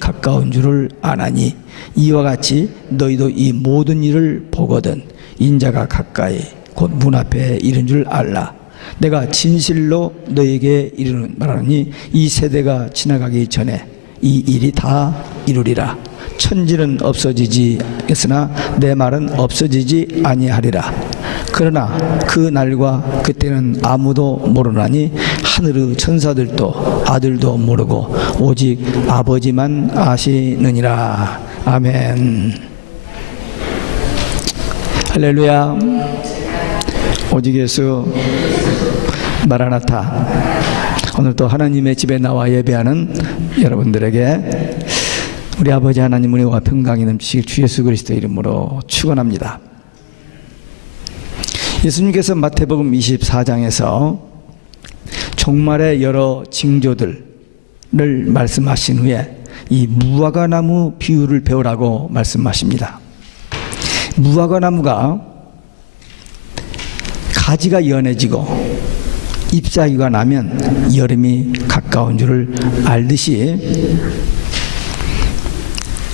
가까운 줄을 아나니 이와 같이 너희도 이 모든 일을 보거든 인자가 가까이 곧 문 앞에 이른 줄 알라. 내가 진실로 너에게 말하노니 이 세대가 지나가기 전에 이 일이 다 이루리라. 천지는 없어지지겠으나 내 말은 없어지지 아니하리라. 그러나 그 날과 그때는 아무도 모르나니 하늘의 천사들도 아들도 모르고 오직 아버지만 아시느니라. 아멘. 할렐루야. 오직 예수 마라나타. 오늘 또 하나님의 집에 나와 예배하는 여러분들에게 우리 아버지 하나님 은혜와 평강이 넘치길 주 예수 그리스도의 이름으로 축원합니다. 예수님께서 마태복음 24장에서 종말의 여러 징조들을 말씀하신 후에 이 무화과나무 비유를 배우라고 말씀하십니다. 무화과나무가 가지가 연해지고 잎사귀가 나면 여름이 가까운 줄을 알듯이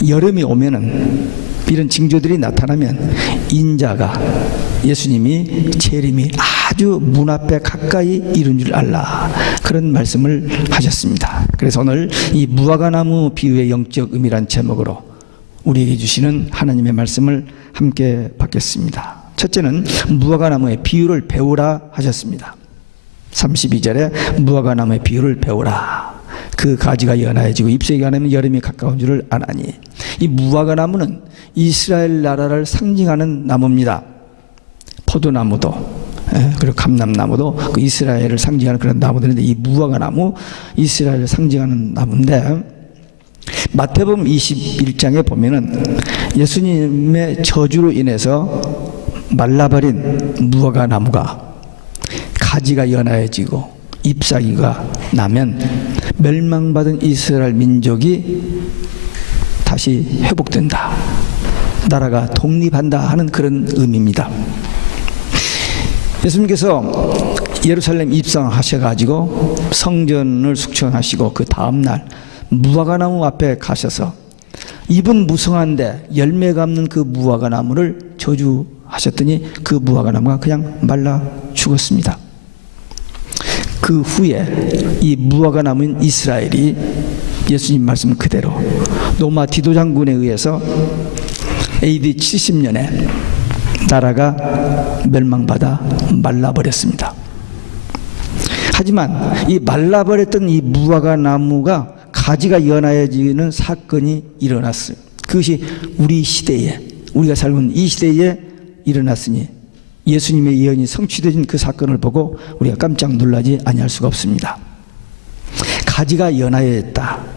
여름이 오면은 이런 징조들이 나타나면 인자가 예수님이 재림이 아주 문 앞에 가까이 이른 줄 알라. 그런 말씀을 하셨습니다. 그래서 오늘 이 무화과나무 비유의 영적 의미란 제목으로 우리에게 주시는 하나님의 말씀을 함께 받겠습니다. 첫째는 무화과나무의 비유를 배우라 하셨습니다. 32절에 무화과나무의 비유를 배우라. 그 가지가 연하여지고 잎사귀가 나면 여름이 가까운 줄을 아나니. 이 무화과나무는 이스라엘 나라를 상징하는 나무입니다. 포도나무도 그리고 감람나무도 그 이스라엘을 상징하는 그런 나무들인데 이 무화과나무 이스라엘을 상징하는 나무인데 마태복음 21장에 보면은 예수님의 저주로 인해서 말라버린 무화과나무가 가지가 연하여지고 잎사귀가 나면 멸망받은 이스라엘 민족이 다시 회복된다. 나라가 독립한다 하는 그런 의미입니다. 예수님께서 예루살렘 입성하셔가지고 성전을 숙청하시고 그 다음날 무화과나무 앞에 가셔서 잎은 무성한데 열매가 없는 그 무화과나무를 저주하셨더니 그 무화과나무가 그냥 말라 죽었습니다. 그 후에 이 무화과나무인 이스라엘이 예수님 말씀 그대로 로마 디도 장군에 의해서 AD 70년에 나라가 멸망받아 말라버렸습니다. 하지만 이 말라버렸던 이 무화과나무가 가지가 연하여지는 사건이 일어났어요. 그것이 우리 시대에, 우리가 살고 있는 이 시대에 일어났으니 예수님의 예언이 성취되신 그 사건을 보고 우리가 깜짝 놀라지 아니할 수가 없습니다. 가지가 연하여졌다.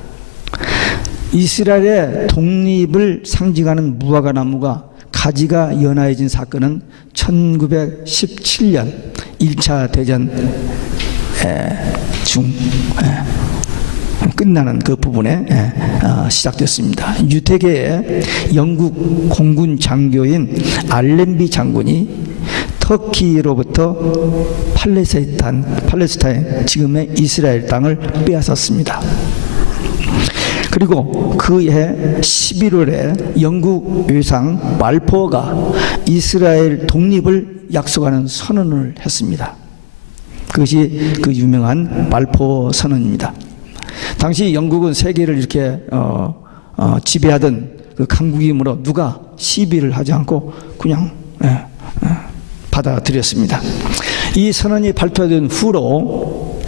이스라엘의 독립을 상징하는 무화과나무가 가지가 연하여진 사건은 1917년 1차 대전 중 끝나는 그 부분에 시작됐습니다. 유태계의 영국 공군 장교인 알렌비 장군이 터키로부터 팔레스타인 지금의 이스라엘 땅을 빼앗았습니다. 그리고 그해 11월에 영국 외상 발포가 이스라엘 독립을 약속하는 선언을 했습니다. 그것이 그 유명한 발포 선언입니다. 당시 영국은 세계를 이렇게 지배하던 그 강국이므로 누가 시비를 하지 않고 그냥 받아들였습니다. 이 선언이 발표된 후로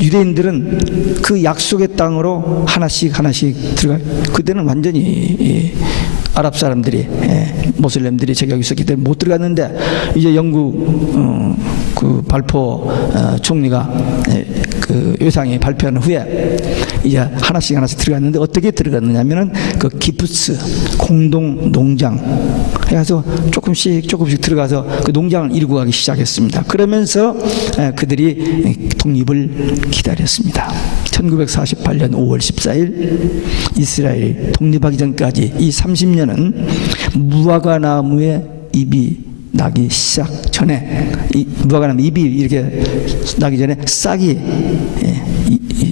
유대인들은 그 약속의 땅으로 하나씩 들어가. 그때는 완전히 아랍 사람들이 모슬렘들이 저기 있었기 때문에 못 들어갔는데 이제 영국 그 발포 총리가 그 외상이 발표한 후에 이제 하나씩 들어갔는데 어떻게 들어갔느냐면은 그 기프스 공동 농장 해서 조금씩 들어가서 그 농장을 이루고 가기 시작했습니다. 그러면서 그들이 독립을 기다렸습니다. 1948년 5월 14일 이스라엘이 독립하기 전까지 이 30년은 무화과나무의 잎이 나기 시작 전에 이 무화과나무 잎이 이렇게 나기 전에 싹이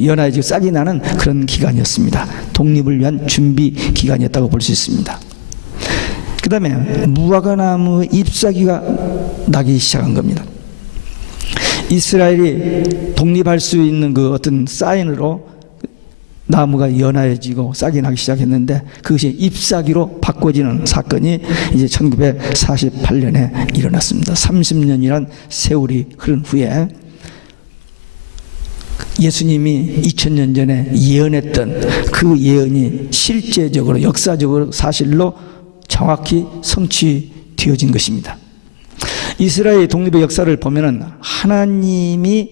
연하해지고 싹이 나는 그런 기간이었습니다. 독립을 위한 준비 기간이었다고 볼 수 있습니다. 그 다음에 무화과나무 잎사귀가 나기 시작한 겁니다. 이스라엘이 독립할 수 있는 그 어떤 사인으로 나무가 연하해지고 싹이 나기 시작했는데 그것이 잎사귀로 바꿔지는 사건이 이제 1948년에 일어났습니다. 30년이란 세월이 흐른 후에 예수님이 2000년 전에 예언했던 그 예언이 실제적으로 역사적으로 사실로 정확히 성취되어진 것입니다. 이스라엘 독립의 역사를 보면은 하나님이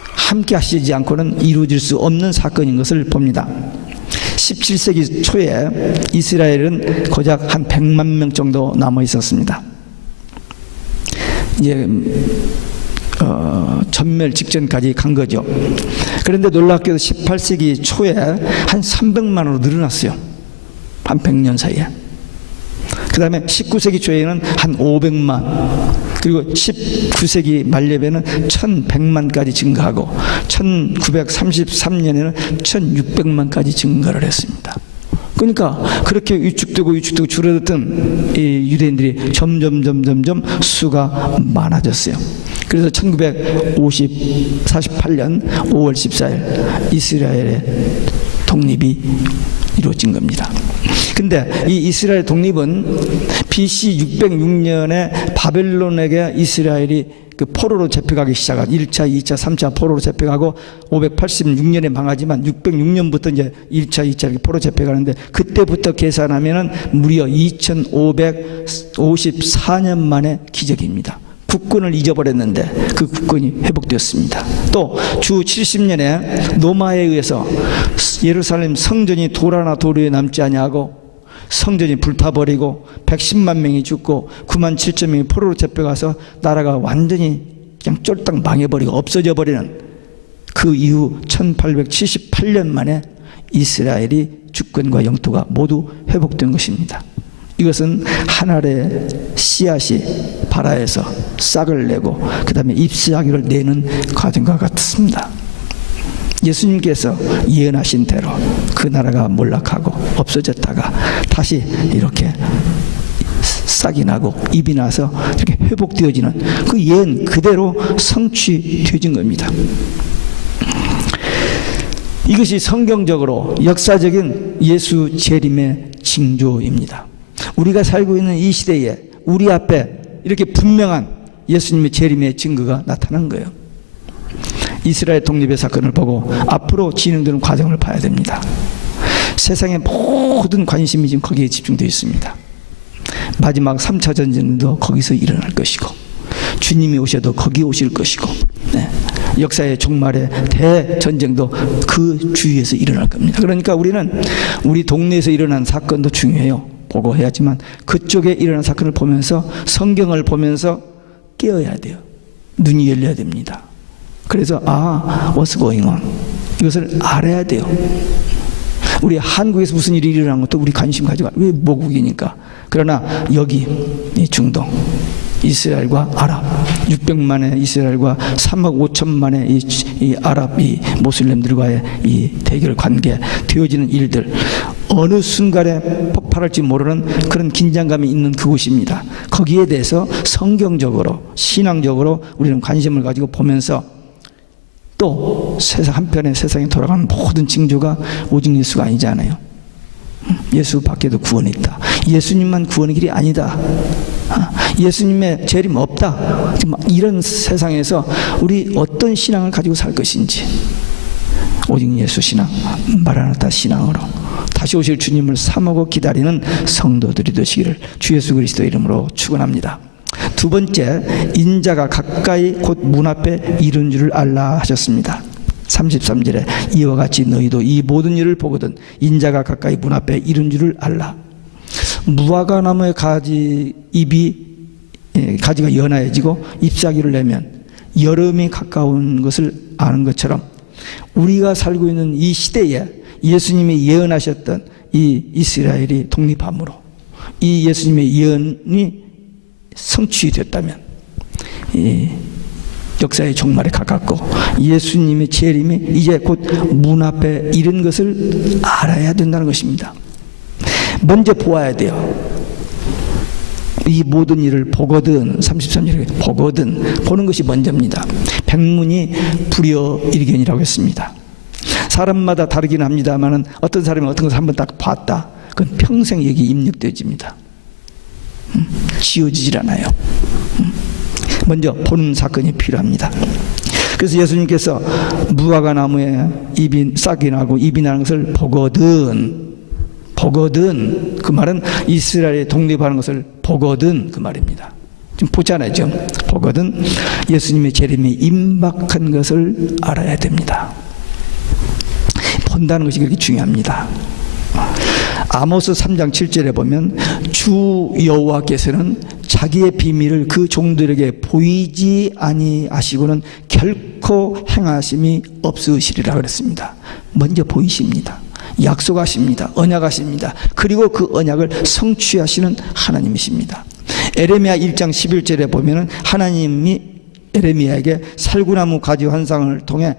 함께 하시지 않고는 이루어질 수 없는 사건인 것을 봅니다. 17세기 초에 이스라엘은 고작 한 100만 명 정도 남아 있었습니다. 이제 전멸 직전까지 간 거죠. 그런데 놀랍게도 18세기 초에 한 300만으로 늘어났어요. 한 100년 사이에. 그 다음에 19세기 초에는 한 500만, 그리고 19세기 말엽에는 1100만까지 증가하고 1933년에는 1600만까지 증가를 했습니다. 그러니까 그렇게 위축되고 줄어들던 이 유대인들이 점점 수가 많아졌어요. 그래서 1948년 5월 14일 이스라엘의 독립이 이루어진 겁니다. 근데 이 이스라엘 독립은 BC 606년에 바벨론에게 이스라엘이 그 포로로 잡혀가기 시작한 1차, 2차, 3차 포로로 잡혀가고 586년에 망하지만 606년부터 이제 1차, 2차 이렇게 포로 잡혀가는데 그때부터 계산하면은 무려 2554년 만의 기적입니다. 국권을 잊어버렸는데 그 국권이 회복되었습니다. 또 주 70년에 로마에 의해서 예루살렘 성전이 돌 하나 도리에 남지 아니하고 성전이 불타버리고 110만 명이 죽고 9만 7천 명이 포로로 잡혀가서 나라가 완전히 그냥 쫄딱 망해버리고 없어져 버리는 그 이후 1878년 만에 이스라엘이 주권과 영토가 모두 회복된 것입니다. 이것은 하늘의 씨앗이 발아에서 싹을 내고 그 다음에 잎사귀를 내는 과정과 같습니다. 예수님께서 예언하신 대로 그 나라가 몰락하고 없어졌다가 다시 이렇게 싹이 나고 잎이 나서 이렇게 회복되어지는 그 예언 그대로 성취되어진 겁니다. 이것이 성경적으로 역사적인 예수 재림의 징조입니다. 우리가 살고 있는 이 시대에 우리 앞에 이렇게 분명한 예수님의 재림의 증거가 나타난 거예요. 이스라엘 독립의 사건을 보고 앞으로 진행되는 과정을 봐야 됩니다. 세상의 모든 관심이 지금 거기에 집중되어 있습니다. 마지막 3차 전쟁도 거기서 일어날 것이고 주님이 오셔도 거기 오실 것이고 역사의 종말의 대전쟁도 그 주위에서 일어날 겁니다. 그러니까 우리는 우리 동네에서 일어난 사건도 중요해요. 보고 해야지만 그쪽에 일어난 사건을 보면서 성경을 보면서 깨어야 돼요. 눈이 열려야 됩니다. 그래서 what's going on? 이것을 알아야 돼요. 우리 한국에서 무슨 일이 일어난 것도 우리 관심 가지고 왜 모국이니까. 그러나 여기 이 중동 이스라엘과 아랍 600만의 이스라엘과 3억 5천만의 이 아랍 이 모슬렘들과의 이 대결 관계 되어지는 일들 어느 순간에 폭발할지 모르는 그런 긴장감이 있는 그곳입니다. 거기에 대해서 성경적으로 신앙적으로 우리는 관심을 가지고 보면서 또 세상 한편의 세상에 돌아가는 모든 징조가 오직 예수가 아니잖아요. 예수 밖에도 구원이 있다. 예수님만 구원의 길이 아니다. 예수님의 재림 없다. 이런 세상에서 우리 어떤 신앙을 가지고 살 것인지 오직 예수 신앙, 마라나타 신앙으로 다시 오실 주님을 사모고 기다리는 성도들이 되시기를 주 예수 그리스도의 이름으로 축원합니다. 두 번째, 인자가 가까이 곧 문 앞에 이른 줄을 알라 하셨습니다. 33절에 이와 같이 너희도 이 모든 일을 보거든 인자가 가까이 문 앞에 이른 줄을 알라. 무화과 나무의 가지가 연하해지고 잎사귀를 내면 여름이 가까운 것을 아는 것처럼 우리가 살고 있는 이 시대에 예수님이 예언하셨던 이 이스라엘이 독립함으로 이 예수님의 예언이 성취됐다면 역사의 종말에 가깝고 예수님의 재림이 이제 곧 문 앞에 이른 것을 알아야 된다는 것입니다. 먼저 보아야 돼요. 이 모든 일을 보거든, 33절에 보거든, 보는 것이 먼저입니다. 백문이 불여일견이라고 했습니다. 사람마다 다르긴 합니다만 어떤 사람이 어떤 것을 한번 딱 봤다, 그건 평생 여기 입력되어집니다. 지워지질 않아요. 먼저 보는 사건이 필요합니다. 그래서 예수님께서 무화과 나무에 잎이 싹이 나고 잎이 나는 것을 보거든, 그 말은 이스라엘에 독립하는 것을 보거든, 그 말입니다. 지금 보잖아요. 지금 보거든 예수님의 재림이 임박한 것을 알아야 됩니다. 본다는 것이 그렇게 중요합니다. 아모스 3장 7절에 보면 주 여호와께서는 자기의 비밀을 그 종들에게 보이지 아니하시고는 결코 행하심이 없으시리라 그랬습니다. 먼저 보이십니다. 약속하십니다. 언약하십니다. 그리고 그 언약을 성취하시는 하나님이십니다. 에레미야 1장 11절에 보면 하나님이 에레미야에게 살구나무 가지 환상을 통해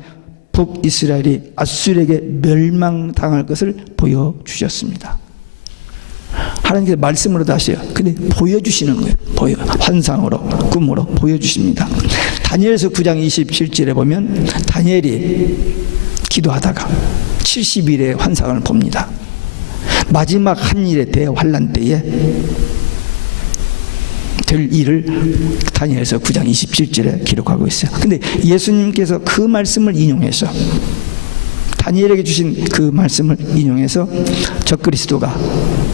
북이스라엘이 아수르에게 멸망당할 것을 보여주셨습니다. 하나님께서 말씀으로도 하셔요. 근데 보여주시는 거예요. 환상으로, 꿈으로 보여주십니다. 다니엘서 9장 27절에 보면 다니엘이 기도하다가 70일의 환상을 봅니다. 마지막 한일의 대환란 때에 될 일을 다니엘서 9장 27절에 기록하고 있어요. 근데 예수님께서 그 말씀을 인용해서, 다니엘에게 주신 그 말씀을 인용해서 적그리스도가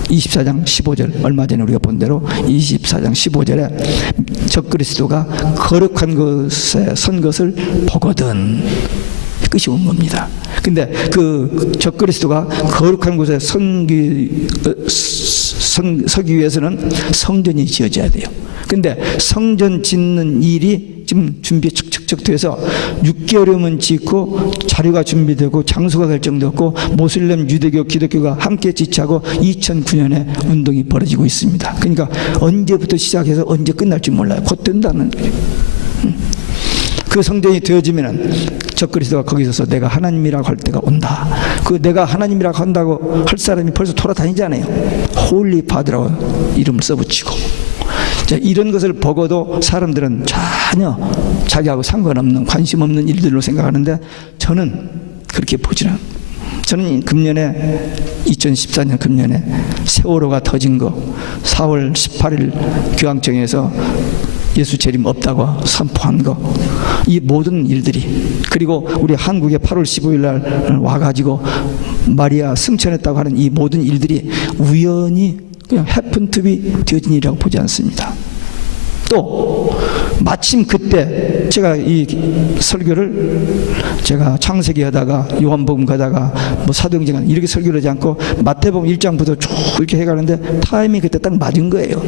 24장 15절, 얼마 전에 우리가 본 대로 24장 15절에 적그리스도가 거룩한 곳에 선 것을 보거든, 끝이 온 겁니다. 근데 그 적그리스도가 거룩한 곳에 서기 위해서는 성전이 지어져야 돼요. 근데 성전 짓는 일이 지금 준비 척척척 돼서 6개월이면 짓고 자료가 준비되고 장소가 결정되었고 모슬렘, 유대교, 기독교가 함께 지체하고 2009년에 운동이 벌어지고 있습니다. 그러니까 언제부터 시작해서 언제 끝날지 몰라요. 곧 된다는 거예요. 그 성전이 되어지면은 적그리스도가 거기 서서 내가 하나님이라고 할 때가 온다. 그 내가 하나님이라고 한다고 할 사람이 벌써 돌아다니잖아요. 홀리 파드라고 이름을 써붙이고. 자, 이런 것을 보고도 사람들은 전혀 자기하고 상관없는, 관심 없는 일들로 생각하는데 저는 그렇게 보지 않아요. 저는 금년에 2014년 금년에 세월호가 터진 거 4월 18일 교황청에서 예수 재림 없다고 선포한 거, 이 모든 일들이, 그리고 우리 한국에 8월 15일 날 와가지고 마리아 승천했다고 하는 이 모든 일들이 우연히 그냥 해픈 투비 되어진 일이라고 보지 않습니다. 또 마침 그때 제가 이 설교를 제가 창세기 하다가 요한복음 가다가 뭐 사도행전 이렇게 설교를 하지 않고 마태복음 1장부터 쭉 이렇게 해가는데 타임이 그때 딱 맞은 거예요.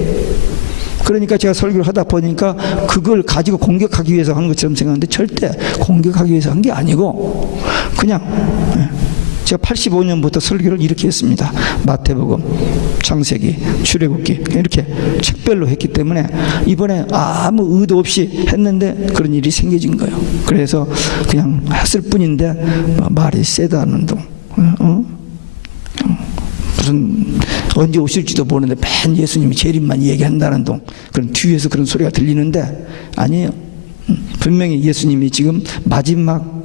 그러니까 제가 설교를 하다 보니까 그걸 가지고 공격하기 위해서 하는 것처럼 생각하는데 절대 공격하기 위해서 한 게 아니고 그냥 제가 85년부터 설교를 이렇게 했습니다. 마태복음, 창세기, 출애굽기 이렇게 책별로 했기 때문에 이번에 아무 의도 없이 했는데 그런 일이 생겨진 거예요. 그래서 그냥 했을 뿐인데 말이 세다는 둥, 무슨 언제 오실지도 모르는데 맨 예수님이 재림만 얘기한다는 동, 그런 뒤에서 그런 소리가 들리는데 아니에요. 분명히 예수님이 지금 마지막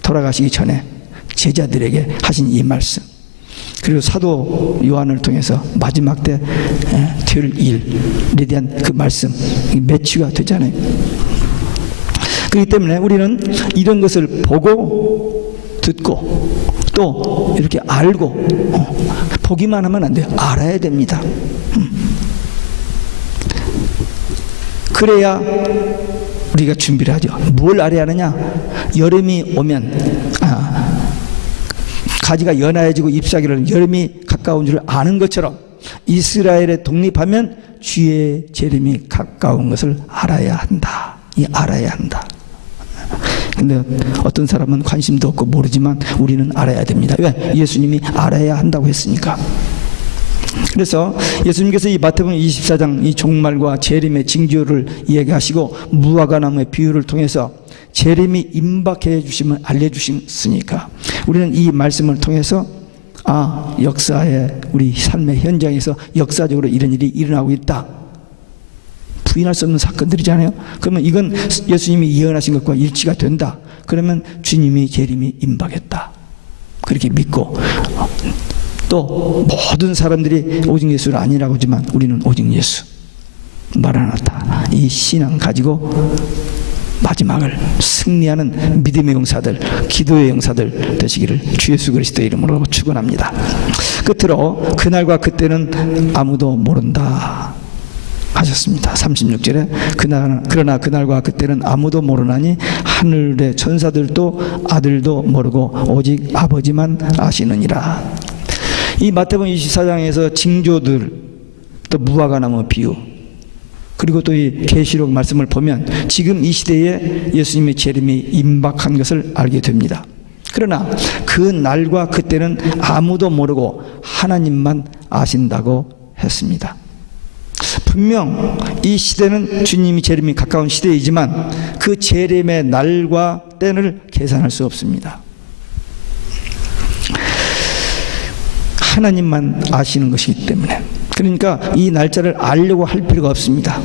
돌아가시기 전에 제자들에게 하신 이 말씀, 그리고 사도 요한을 통해서 마지막 때 될 일에 대한 그 말씀, 매치가 되잖아요. 그렇기 때문에 우리는 이런 것을 보고 듣고 또 이렇게 알고, 보기만 하면 안 돼요. 알아야 됩니다. 그래야 우리가 준비를 하죠. 뭘 알아야 하느냐? 여름이 오면 가지가 연하여지고 잎사귀를 여름이 가까운 줄 아는 것처럼 이스라엘에 독립하면 주의 재림이 가까운 것을 알아야 한다. 알아야 한다. 근데 어떤 사람은 관심도 없고 모르지만 우리는 알아야 됩니다. 왜? 예수님이 알아야 한다고 했으니까. 그래서 예수님께서 이 마태복음 24장 이 종말과 재림의 징조를 이야기하시고 무화과 나무의 비유를 통해서 재림이 임박해 주심을 알려주셨으니까 우리는 이 말씀을 통해서 역사의 우리 삶의 현장에서 역사적으로 이런 일이 일어나고 있다, 부인할 수 없는 사건들이잖아요. 그러면 이건 예수님이 예언하신 것과 일치가 된다. 그러면 주님이 재림이 임박했다, 그렇게 믿고 또 모든 사람들이 오직 예수를 아니라고 하지만 우리는 오직 예수, 마라나타, 이 신앙 가지고 마지막을 승리하는 믿음의 용사들, 기도의 용사들 되시기를 주 예수 그리스도의 이름으로 축원합니다. 끝으로 그날과 그때는 아무도 모른다 하셨습니다. 36절에 그러나 그날과 그때는 아무도 모르나니 하늘의 천사들도 아들도 모르고 오직 아버지만 아시느니라. 이 마태복음 24장에서 징조들, 또 무화과 나무 비유, 그리고 또 이 계시록 말씀을 보면 지금 이 시대에 예수님의 재림이 임박한 것을 알게 됩니다. 그러나 그 날과 그때는 아무도 모르고 하나님만 아신다고 했습니다. 분명 이 시대는 주님이 재림이 가까운 시대이지만 그 재림의 날과 때를 계산할 수 없습니다. 하나님만 아시는 것이기 때문에, 그러니까 이 날짜를 알려고 할 필요가 없습니다.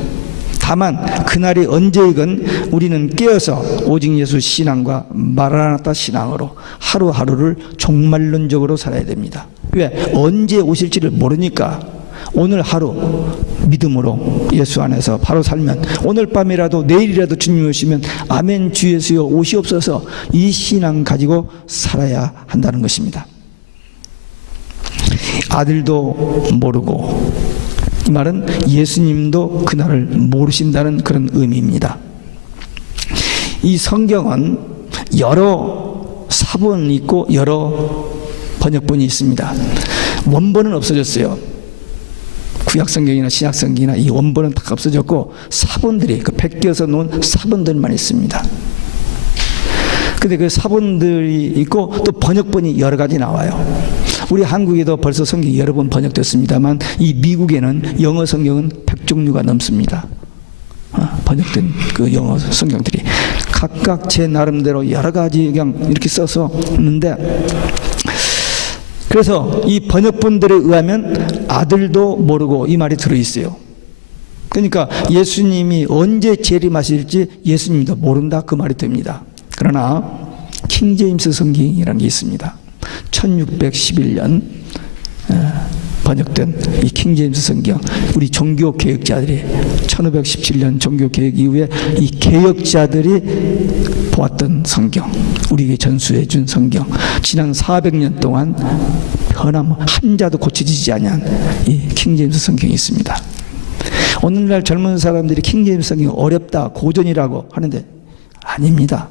다만 그날이 언제이건 우리는 깨어서 오직 예수 신앙과 마라나타 신앙으로 하루하루를 종말론적으로 살아야 됩니다. 왜? 언제 오실지를 모르니까 오늘 하루 믿음으로 예수 안에서 바로 살면, 오늘 밤이라도 내일이라도 주님 오시면 아멘 주 예수여 오시옵소서, 이 신앙 가지고 살아야 한다는 것입니다. 아들도 모르고, 이 말은 예수님도 그날을 모르신다는 그런 의미입니다. 이 성경은 여러 사본이 있고 여러 번역본이 있습니다. 원본은 없어졌어요. 구약성경이나 신약성경이나 이 원본은 다 없어졌고 사본들이, 그 베껴서 놓은 사본들만 있습니다. 근데 그 사본들이 있고 또 번역본이 여러 가지 나와요. 우리 한국에도 벌써 성경이 여러 번 번역됐습니다만 이 미국에는 영어 성경은 100종류가 넘습니다. 번역된 그 영어 성경들이 각각 제 나름대로 여러 가지 그냥 이렇게 써서 있는데, 그래서 이 번역본들에 의하면 아들도 모르고 이 말이 들어있어요. 그러니까 예수님이 언제 재림하실지 예수님도 모른다, 그 말이 됩니다. 그러나 킹제임스 성경이라는 게 있습니다. 1611년 번역된 이 킹제임스 성경, 우리 종교 개혁자들이 1517년 종교 개혁 이후에 이 개혁자들이 보았던 성경, 우리에게 전수해 준 성경, 지난 400년 동안 변함 한자도 고쳐지지 않은 이 킹제임스 성경이 있습니다. 오늘날 젊은 사람들이 킹제임스 성경이 어렵다, 고전이라고 하는데 아닙니다.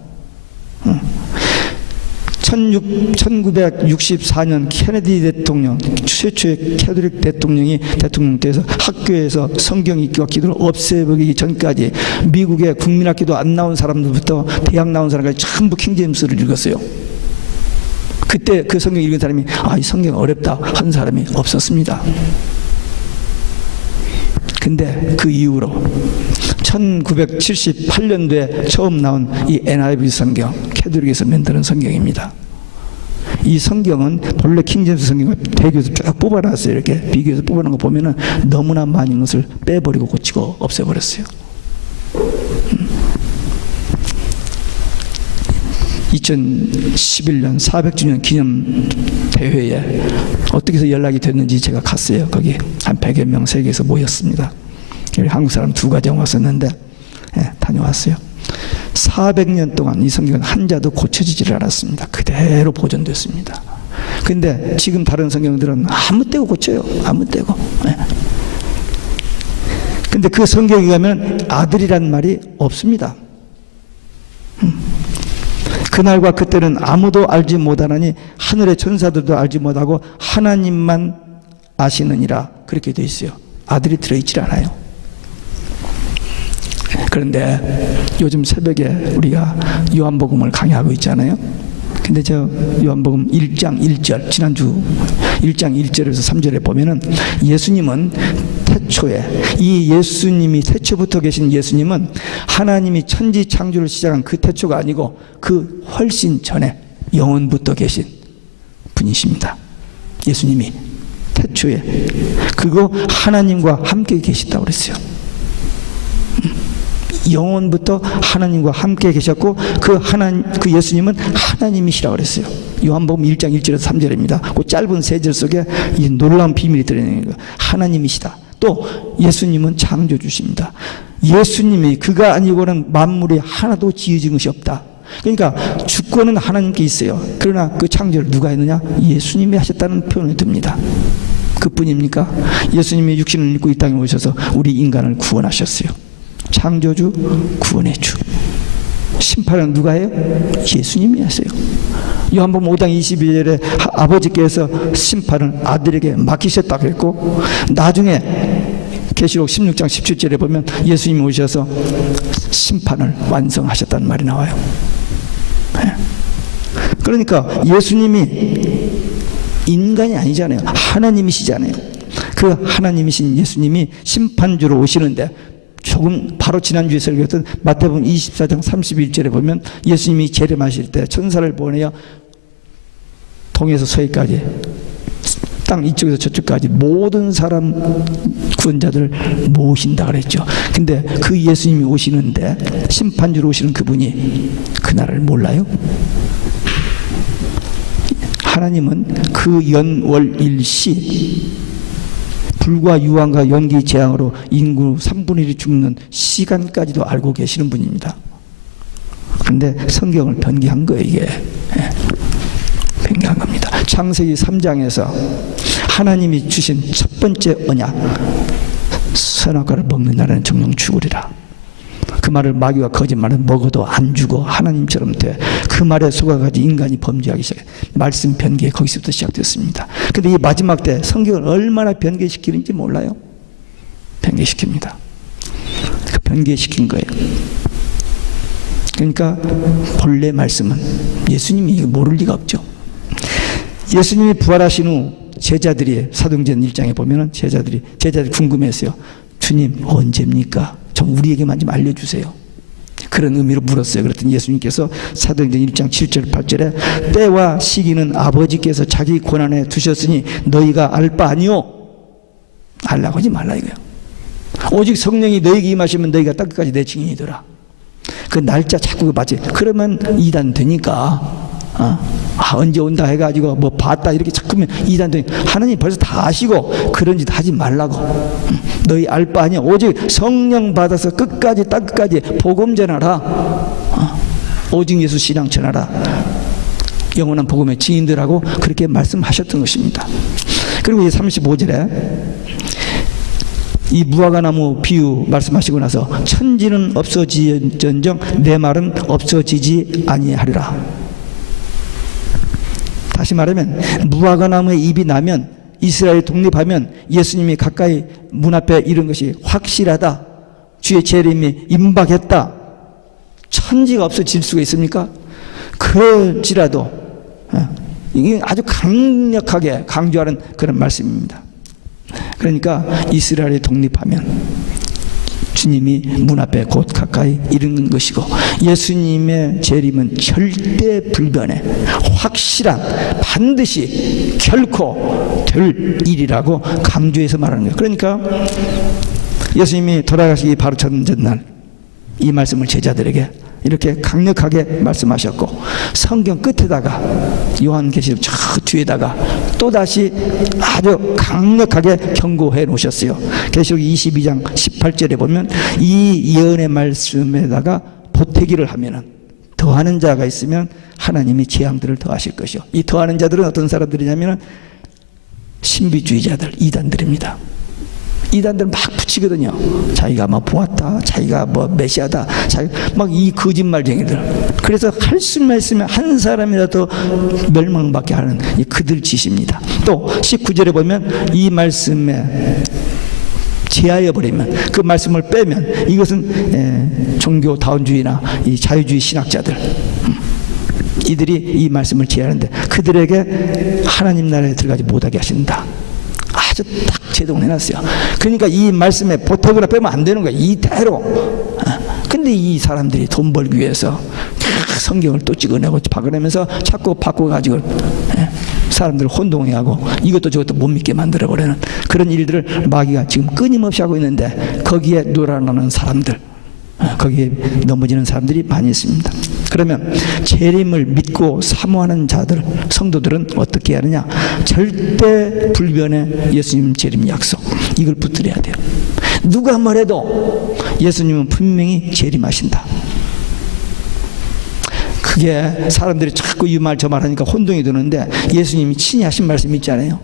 1964년 케네디 대통령, 최초의 캐톨릭 대통령이 대통령께서 학교에서 성경 읽기와 기도를 없애버리기 전까지 미국의 국민학교도 안 나온 사람들부터 대학 나온 사람까지 전부 킹제임스를 읽었어요. 그때 그 성경 읽은 사람이 이 성경 어렵다 한 사람이 없었습니다. 근데 그 이후로 1978년도에 처음 나온 이 NIV 성경, 캐톨릭에서 만드는 성경입니다. 이 성경은 본래 킹제임스 성경과 대교에서 쭉 뽑아놨어요. 이렇게 비교해서 뽑아놓은 거 보면은 너무나 많은 것을 빼버리고 고치고 없애버렸어요. 2011년 400주년 기념 대회에 어떻게 해서 연락이 됐는지 제가 갔어요. 거기 한 100여 명 세계에서 모였습니다. 한국 사람 2가정 왔었는데 다녀왔어요. 400년 동안 이 성경은 한자도 고쳐지지를 않았습니다. 그대로 보존됐습니다. 근데 지금 다른 성경들은 아무 때고 고쳐요. 아무 때고. 근데 그 성경에 가면 아들이란 말이 없습니다. 그날과 그때는 아무도 알지 못하나니 하늘의 천사들도 알지 못하고 하나님만 아시느니라, 그렇게 되어 있어요. 아들이 들어있질 않아요. 그런데 요즘 새벽에 우리가 요한복음을 강의하고 있잖아요. 근데 저 요한복음 1장 1절, 지난주 1장 1절에서 3절에 보면은 예수님은 태초에, 이 예수님이 태초부터 계신 예수님은 하나님이 천지 창조를 시작한 그 태초가 아니고 그 훨씬 전에 영원부터 계신 분이십니다. 예수님이 태초에, 그리고 하나님과 함께 계시다고 그랬어요. 영원부터 하나님과 함께 계셨고 그 예수님은 하나님이시라고 그랬어요. 요한복음 1장 1절에서 3절입니다. 그 짧은 세 절 속에 이 놀라운 비밀이 들어있는 거예요. 하나님이시다. 또 예수님은 창조주십니다. 예수님이, 그가 아니고는 만물이 하나도 지어진 것이 없다. 그러니까 주권은 하나님께 있어요. 그러나 그 창조를 누가 했느냐? 예수님이 하셨다는 표현이 듭니다. 그뿐입니까? 예수님이 육신을 입고 이 땅에 오셔서 우리 인간을 구원하셨어요. 창조주, 구원의 주. 심판은 누가 해요? 예수님이 하세요. 요한복음 5장 22절에 아버지께서 심판을 아들에게 맡기셨다고 했고, 나중에 계시록 16장 17절에 보면 예수님이 오셔서 심판을 완성하셨다는 말이 나와요. 그러니까 예수님이 인간이 아니잖아요. 하나님이시잖아요. 그 하나님이신 예수님이 심판주로 오시는데, 조금 바로 지난주에 설교했던 마태복음 24장 31절에 보면 예수님이 재림하실 때 천사를 보내어 동에서 서해까지, 땅 이쪽에서 저쪽까지 모든 사람 구원자들을 모으신다 그랬죠. 근데 그 예수님이 오시는데, 심판주로 오시는 그분이 그날을 몰라요? 하나님은 그 연월일시, 불과 유황과 연기 재앙으로 인구 3분의 1이 죽는 시간까지도 알고 계시는 분입니다. 그런데 성경을 변기한 거예요. 이게 변기한 겁니다. 창세기 3장에서 하나님이 주신 첫 번째 언약, 선악과를 먹는 날에는 정령 죽으리라. 그 말을 마귀와 거짓말은 먹어도 안 죽어 하나님처럼 돼. 그 말에 속아가지고 인간이 범죄하기 시작해. 말씀 변개 거기서부터 시작됐습니다. 근데 이 마지막 때 성경을 얼마나 변개시키는지 몰라요? 변개시킵니다. 그 변개시킨 거예요. 그러니까 본래 말씀은 예수님이 이거 모를 리가 없죠. 예수님이 부활하신 후 제자들이, 사도행전 1장에 보면은 제자들이 궁금했어요. 주님 언제입니까? 좀 우리에게만 좀 알려주세요. 그런 의미로 물었어요. 그랬더니 예수님께서 사도행전 1장 7절 8절에 때와 시기는 아버지께서 자기 권한에 두셨으니 너희가 알 바 아니오. 알라고 하지 말라 이거예요. 오직 성령이 너희에게 임하시면 너희가 땅끝까지 내 증인이더라. 그 날짜 자꾸 맞지. 그러면 이단 되니까 언제 온다 해가지고 뭐 봤다 이렇게 자꾸면 이단 되니까 하나님 벌써 다 아시고 그런 짓 하지 말라고. 너희 알 바 아니야. 오직 성령 받아서 끝까지 땅끝까지 복음 전하라. 오직 예수 신앙 전하라. 영원한 복음의 증인들하고 그렇게 말씀하셨던 것입니다. 그리고 이 35절에 이 무화과나무 비유 말씀하시고 나서 천지는 없어지전정 내 말은 없어지지 아니하리라. 다시 말하면 무화과나무의 잎이 나면, 이스라엘이 독립하면 예수님이 가까이 문 앞에 이런 것이 확실하다. 주의 재림이 임박했다. 천지가 없어질 수가 있습니까? 그럴지라도 이게 아주 강력하게 강조하는 그런 말씀입니다. 그러니까 이스라엘이 독립하면 주님이 문 앞에 곧 가까이 이르는 것이고, 예수님의 재림은 절대 불변해 확실한, 반드시 결코 될 일이라고 강조해서 말하는 거예요. 그러니까 예수님이 돌아가시기 바로 전날 이 말씀을 제자들에게 이렇게 강력하게 말씀하셨고, 성경 끝에다가 요한계시록 저 뒤에다가 또다시 아주 강력하게 경고해 놓으셨어요. 계시록 22장 18절에 보면 이 예언의 말씀에다가 보태기를 하면은 더하는 자가 있으면 하나님이 재앙들을 더하실 것이요. 이 더하는 자들은 어떤 사람들이냐면은 신비주의자들, 이단들입니다. 이단들 막 붙이거든요. 자기가 막 보았다, 자기가 뭐 메시아다, 자기 막 이 거짓말쟁이들. 그래서 할 수만 있으면 한 사람이라도 멸망받게 하는 이 그들 짓입니다. 또 19절에 보면 이 말씀에 제하여 버리면, 그 말씀을 빼면 이것은 종교다원주의나 이 자유주의 신학자들, 이들이 이 말씀을 지하는데 그들에게 하나님 나라에 들어가지 못하게 하신다. 아주 딱 제동을 해놨어요. 그러니까 이 말씀에 보태거나 빼면 안 되는 거예요. 이대로. 근데 이 사람들이 돈 벌기 위해서 성경을 또 찍어내고 박아내면서 자꾸 바꿔가지고 사람들을 혼동해하고 이것도 저것도 못 믿게 만들어버리는 그런 일들을 마귀가 지금 끊임없이 하고 있는데 거기에 놀아나는 사람들, 거기에 넘어지는 사람들이 많이 있습니다. 그러면 재림을 믿고 사모하는 자들, 성도들은 어떻게 하느냐? 절대 불변의 예수님 재림 약속, 이걸 붙들어야 돼요. 누가 뭐래도 예수님은 분명히 재림하신다. 그게 사람들이 자꾸 이 말 저 말 하니까 혼동이 드는데 예수님이 친히 하신 말씀 있잖아요.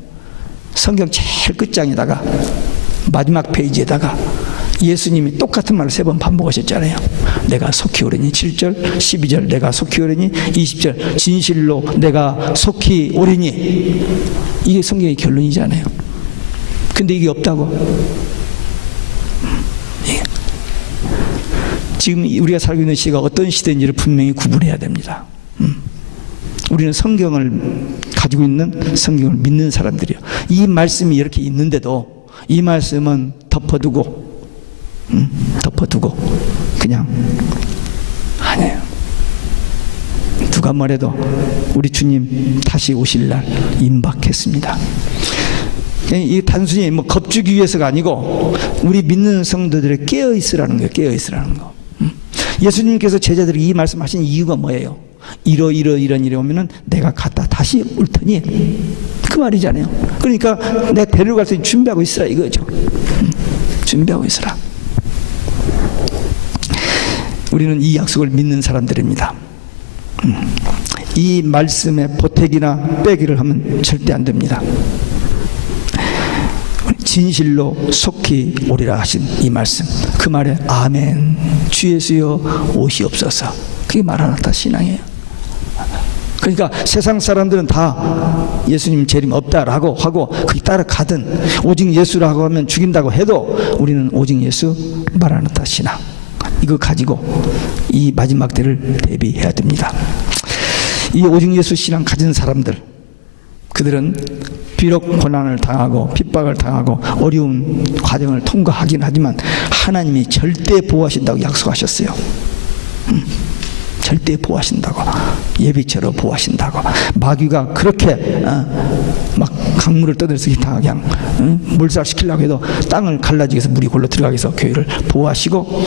성경 제일 끝장에다가 마지막 페이지에다가 예수님이 똑같은 말을 3번 반복하셨잖아요. 내가 속히 오리니 7절, 12절 내가 속히 오리니 20절 진실로 내가 속히 오리니. 이게 성경의 결론이잖아요. 근데 이게 없다고. 지금 우리가 살고 있는 시대가 어떤 시대인지를 분명히 구분해야 됩니다. 우리는 성경을 가지고 있는, 성경을 믿는 사람들이요. 이 말씀이 이렇게 있는데도 이 말씀은 덮어두고 그냥 아니에요. 누가 뭐래도 우리 주님 다시 오실 날 임박했습니다. 이 단순히 뭐 겁주기 위해서가 아니고 우리 믿는 성도들이 깨어 있으라는 거예요. 깨어 있으라는 거. 예수님께서 제자들에게 이 말씀하신 이유가 뭐예요? 이런 일이 오면은 내가 갔다 다시 올 테니, 그 말이잖아요. 그러니까 내가 데려갈 수 준비하고 있으라 이거죠. 준비하고 있으라. 우리는 이 약속을 믿는 사람들입니다. 이 말씀에 보태기나 빼기를 하면 절대 안 됩니다. 진실로 속히 오리라 하신 이 말씀, 그 말에 아멘, 주 예수여 오시옵소서, 그게 마라나타 신앙이에요. 그러니까 세상 사람들은 다 예수님 재림 없다라고 하고 그게 따라가든 오직 예수라고 하면 죽인다고 해도 우리는 오직 예수 마라나타 신앙, 이거 가지고 이 마지막 때를 대비해야 됩니다. 이 오직 예수 신앙 가진 사람들, 그들은 비록 고난을 당하고 핍박을 당하고 어려운 과정을 통과하긴 하지만 하나님이 절대 보호하신다고 약속하셨어요. 절대 보호하신다고, 예비처럼 보호하신다고. 마귀가 그렇게 막 강물을 떠들어서 그냥 몰살시키려고 해도 땅을 갈라지게 해서 물이 골로 들어가게 해서 교회를 보호하시고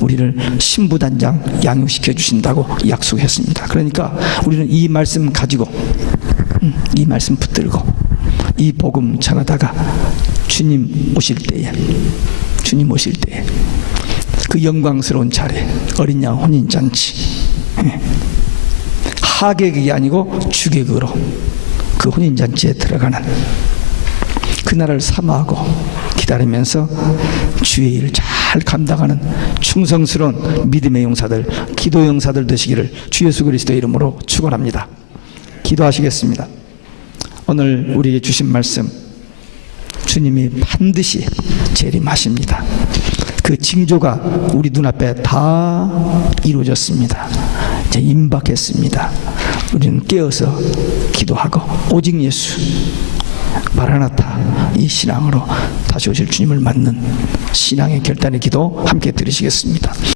우리를 신부단장 양육시켜 주신다고 약속했습니다. 그러니까 우리는 이 말씀 가지고 이 말씀 붙들고 이 복음 전하다가 주님 오실 때에 그 영광스러운 자리, 어린 양 혼인잔치, 하객이 아니고 주객으로 그 혼인잔치에 들어가는 그날을 사모하고 기다리면서 주의 일을 잘 감당하는 충성스러운 믿음의 용사들, 기도 용사들 되시기를 주 예수 그리스도의 이름으로 축원합니다. 기도하시겠습니다. 오늘 우리에게 주신 말씀, 주님이 반드시 재림하십니다. 그 징조가 우리 눈앞에 다 이루어졌습니다. 이제 임박했습니다. 우리는 깨어서 기도하고 오직 예수 마라나타 이 신앙으로 다시 오실 주님을 맞는 신앙의 결단의 기도 함께 드리시겠습니다.